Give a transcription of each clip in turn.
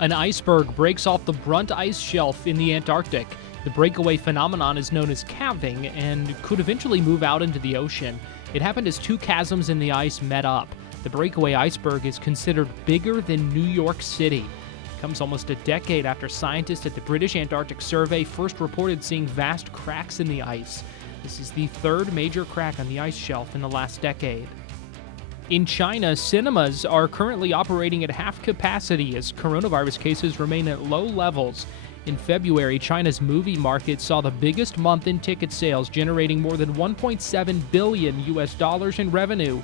An iceberg breaks off the Brunt ice shelf in the Antarctic. The breakaway phenomenon is known as calving and could eventually move out into the ocean. It happened as two chasms in the ice met up. The breakaway iceberg is considered bigger than New York City. It comes almost a decade after scientists at the British Antarctic Survey first reported seeing vast cracks in the ice. This is the third major crack on the ice shelf in the last decade. In China, cinemas are currently operating at half capacity as coronavirus cases remain at low levels. In February, China's movie market saw the biggest month in ticket sales, generating more than $1.7 billion in revenue.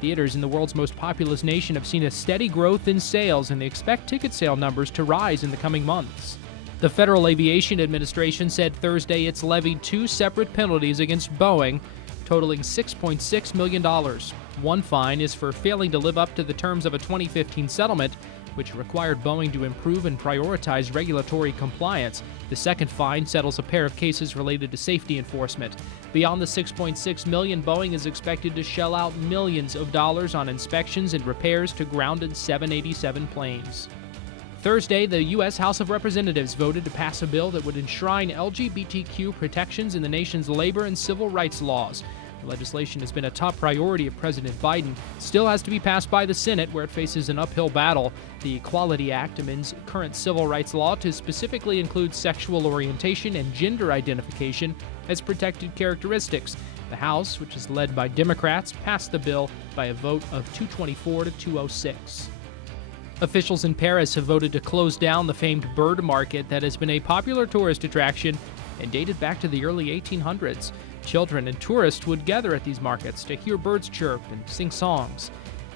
Theaters in the world's most populous nation have seen a steady growth in sales, and they expect ticket sale numbers to rise in the coming months. The Federal Aviation Administration said Thursday it's levied two separate penalties against Boeing, totaling $6.6 million. One fine is for failing to live up to the terms of a 2015 settlement, which required Boeing to improve and prioritize regulatory compliance. The second fine settles a pair of cases related to safety enforcement. Beyond the $6.6 million, Boeing is expected to shell out millions of dollars on inspections and repairs to grounded 787 planes. Thursday, the U.S. House of Representatives voted to pass a bill that would enshrine LGBTQ protections in the nation's labor and civil rights laws. The legislation has been a top priority of President Biden. It still has to be passed by the Senate, where it faces an uphill battle. The Equality Act amends current civil rights law to specifically include sexual orientation and gender identification as protected characteristics. The House, which is led by Democrats, passed the bill by a vote of 224 to 206. Officials in Paris have voted to close down the famed bird market that has been a popular tourist attraction and dated back to the early 1800s. Children and tourists would gather at these markets to hear birds chirp and sing songs.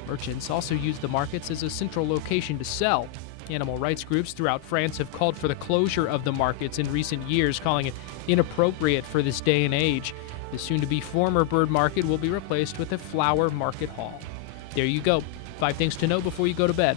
Merchants also use the markets as a central location to sell. Animal rights groups throughout France have called for the closure of the markets in recent years, calling it inappropriate for this day and age. The soon-to-be former bird market will be replaced with a flower market hall. There you go. 5 things to know before you go to bed.